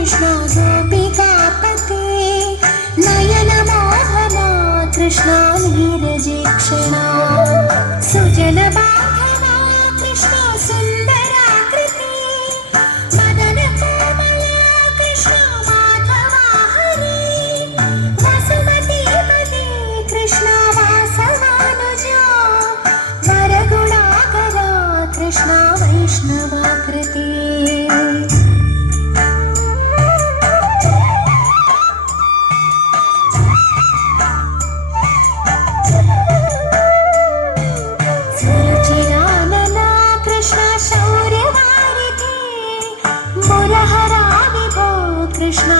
कृष्ण गोपिकापते नयन मोहना कृष्ण नीरजेक्षणा सुजन बांधवा कृष्ण सुंदराकृति मदन कोमला कृष्ण माधवा हरे वसुमती पदे कृष्ण वासवानुजा वरगुणाकरा कृष्ण वैष्णवाकृति सुरुचिरानना कृष्ण शौर्यवारिधि मुरहरा विभो कृष्ण